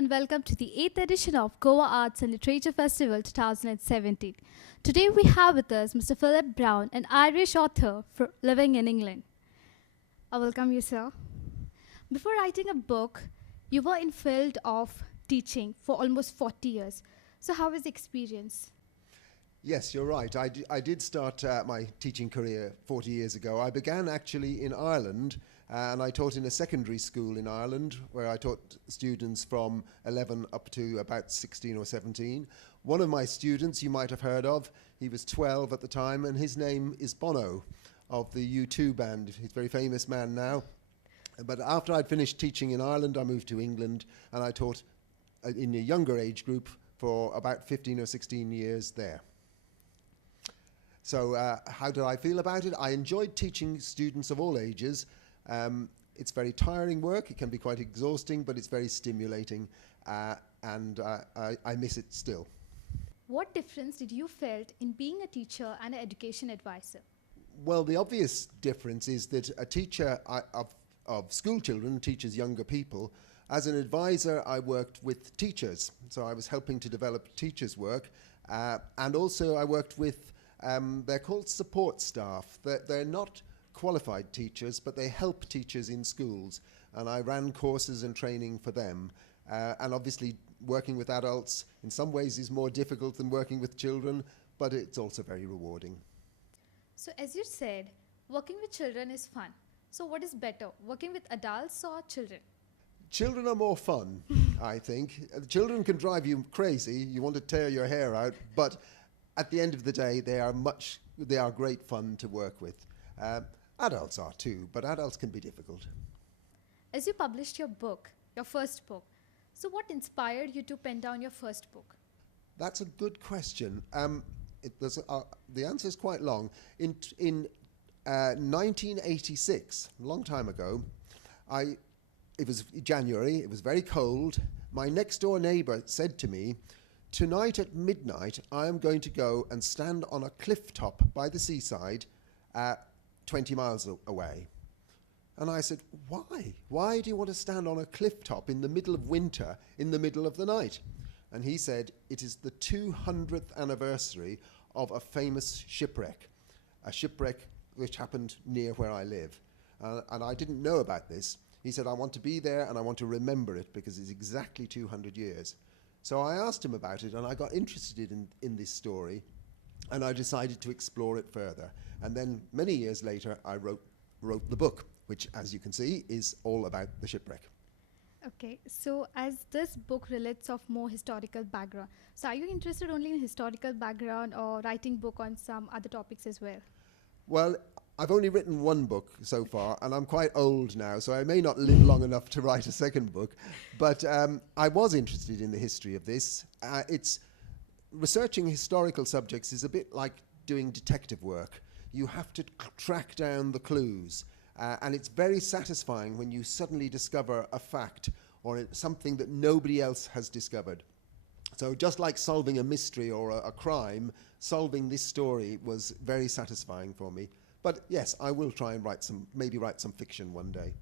and welcome to the 8th edition of Goa Arts and Literature Festival 2017. Today we have with us Mr. Philip Browne, an Irish author living in England. I welcome you, sir. Before writing a book, you were in field of teaching for almost 40 years. So how was the experience? Yes, you're right. I did start my teaching career 40 years ago. I began actually in Ireland, and I taught in a secondary school in Ireland where I taught students from 11 up to about 16 or 17. One of my students you might have heard of, he was 12 at the time, and his name is Bono of the U2 band. He's a very famous man now. But after I'd finished teaching in Ireland, I moved to England, and I taught in a younger age group for about 15 or 16 years there. So how did I feel about it? I enjoyed teaching students of all ages. It's very tiring work. It can be quite exhausting, but it's very stimulating, and I miss it still. What difference did you felt in being a teacher and an education advisor? Well, the obvious difference is that a teacher of school children teaches younger people. As an advisor, I worked with teachers. So I was helping to develop teachers' work, and also I worked with they're called support staff. They're not qualified teachers, but they help teachers in schools. And I ran courses and training for them. And obviously, working with adults in some ways is more difficult than working with children, but it's also very rewarding. So as you said, working with children is fun. So what is better, working with adults or children? Children are more fun, I think. Children can drive you crazy. You want to tear your hair out, but at the end of the day, they are great fun to work with. Adults are too, but adults can be difficult. As you published your book, your first book, so what inspired you to pen down your first book? That's a good question. The answer is quite long. In 1986, a long time ago, it was January, it was very cold. My next door neighbor said to me, "Tonight at midnight, I am going to go and stand on a cliff top by the seaside 20 miles away." And I said, "Why? Why do you want to stand on a cliff top in the middle of winter, in the middle of the night?" And he said, "It is the 200th anniversary of a famous shipwreck, a shipwreck which happened near where I live." And I didn't know about this. He said, "I want to be there and I want to remember it because it's exactly 200 years. So I asked him about it, and I got interested in this story, and I decided to explore it further. And then many years later, I wrote the book, which, as you can see, is all about the shipwreck. Okay, so as this book relates of more historical background, so are you interested only in historical background or writing book on some other topics as well? Well, I've only written one book so far, and I'm quite old now, so I may not live long enough to write a second book. But I was interested in the history of this. Researching historical subjects is a bit like doing detective work. You have to track down the clues, and it's very satisfying when you suddenly discover a fact or something that nobody else has discovered. So just like solving a mystery or a crime, solving this story was very satisfying for me. But yes, I will try and write some fiction one day.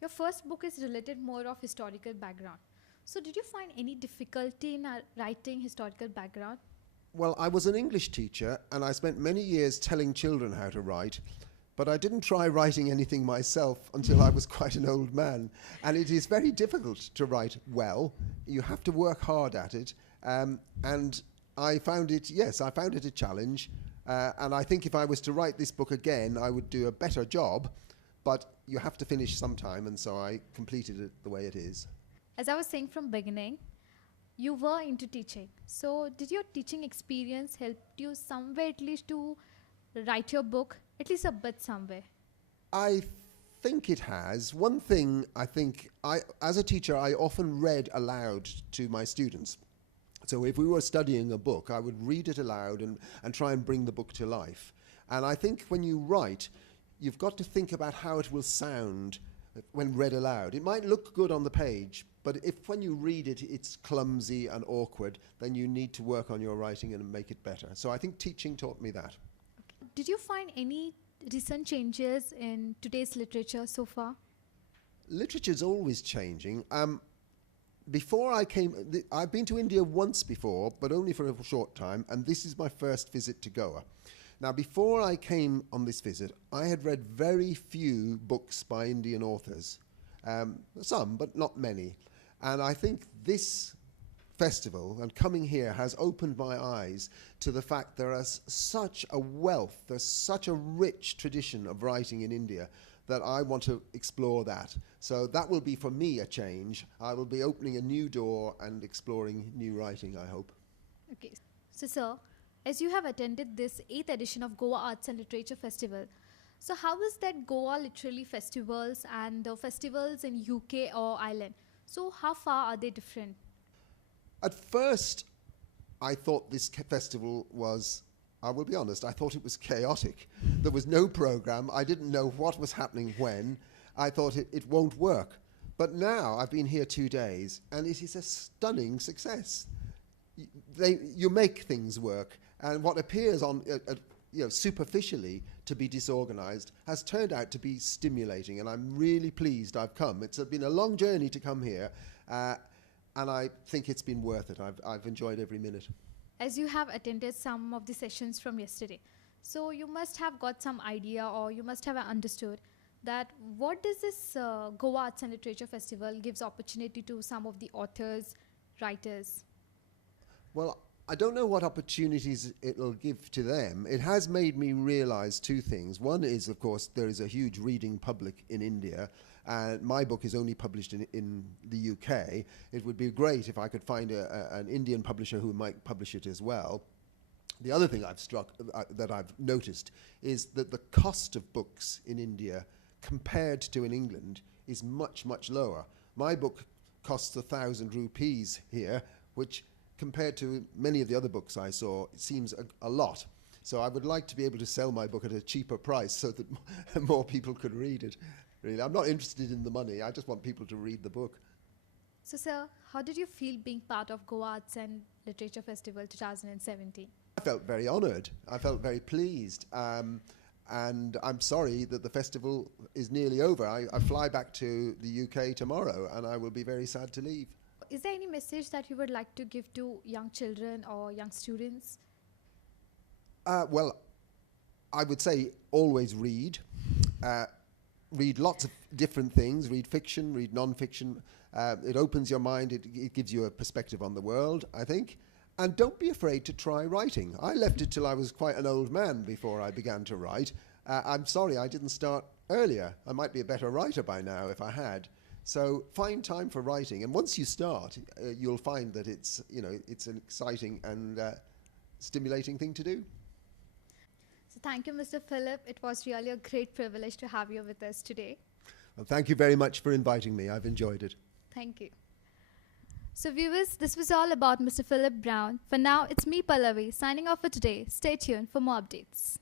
Your first book is related more of historical background. So did you find any difficulty in writing historical background? Well, I was an English teacher, and I spent many years telling children how to write, but I didn't try writing anything myself until I was quite an old man. And it is very difficult to write well. You have to work hard at it. And I found it a challenge. And I think if I was to write this book again, I would do a better job, but you have to finish sometime, and so I completed it the way it is. As I was saying from beginning, you were into teaching. So did your teaching experience help you somewhere at least to write your book, at least a bit somewhere? I think it has. One thing I think, as a teacher, I often read aloud to my students. So if we were studying a book, I would read it aloud and try and bring the book to life. And I think when you write, you've got to think about how it will sound when read aloud. It might look good on the page, but if when you read it, it's clumsy and awkward, then you need to work on your writing and make it better. So I think teaching taught me that. Okay. Did you find any recent changes in today's literature so far? Literature's always changing. before I came, I've been to India once before, but only for a short time, and this is my first visit to Goa. Now, before I came on this visit, I had read very few books by Indian authors. Some, but not many. And I think this festival and coming here has opened my eyes to the fact there is such a wealth, there's such a rich tradition of writing in India that I want to explore that. So that will be for me a change. I will be opening a new door and exploring new writing, I hope. Okay. So, sir, as you have attended this 8th edition of Goa Arts and Literature Festival, so how is that Goa literally festivals and festivals in UK or Ireland? So how far are they different? At first, I thought this festival was, I will be honest, I thought it was chaotic. There was no program. I didn't know what was happening when. I thought it won't work. But now I've been here 2 days, and it is a stunning success. You make things work, and what appears on, superficially to be disorganized has turned out to be stimulating, and I'm really pleased I've come. It's been a long journey to come here, and I think it's been worth it. I've enjoyed every minute. As you have attended some of the sessions from yesterday, so you must have got some idea, or you must have understood that what does this Goa Arts and Literature Festival gives opportunity to some of the authors, writers? Well, I don't know what opportunities it'll give to them. It has made me realize two things. One is, of course, there is a huge reading public in India, and my book is only published in the UK. It would be great if I could find an Indian publisher who might publish it as well. The other thing that I've noticed is that the cost of books in India compared to in England is much, much lower. My book costs 1,000 rupees here, which compared to many of the other books I saw, it seems a lot. So I would like to be able to sell my book at a cheaper price so that more people could read it. Really, I'm not interested in the money. I just want people to read the book. So, sir, how did you feel being part of Goa Arts and Literature Festival 2017? I felt very honoured. I felt very pleased. And I'm sorry that the festival is nearly over. I fly back to the UK tomorrow, and I will be very sad to leave. Is there any message that you would like to give to young children or young students? Well, I would say always read. Read lots of different things. Read fiction, read non-fiction. It opens your mind. It gives you a perspective on the world, I think. And don't be afraid to try writing. I left it till I was quite an old man before I began to write. I'm sorry I didn't start earlier. I might be a better writer by now if I had. So find time for writing, and once you start, you'll find that it's an exciting and stimulating thing to do. So thank you, Mr. Philip. It was really a great privilege to have you with us today. Well, thank you very much for inviting me. I've enjoyed it. Thank you. So viewers, this was all about Mr. Philip Browne. For now, it's me, Pallavi, signing off for today. Stay tuned for more updates.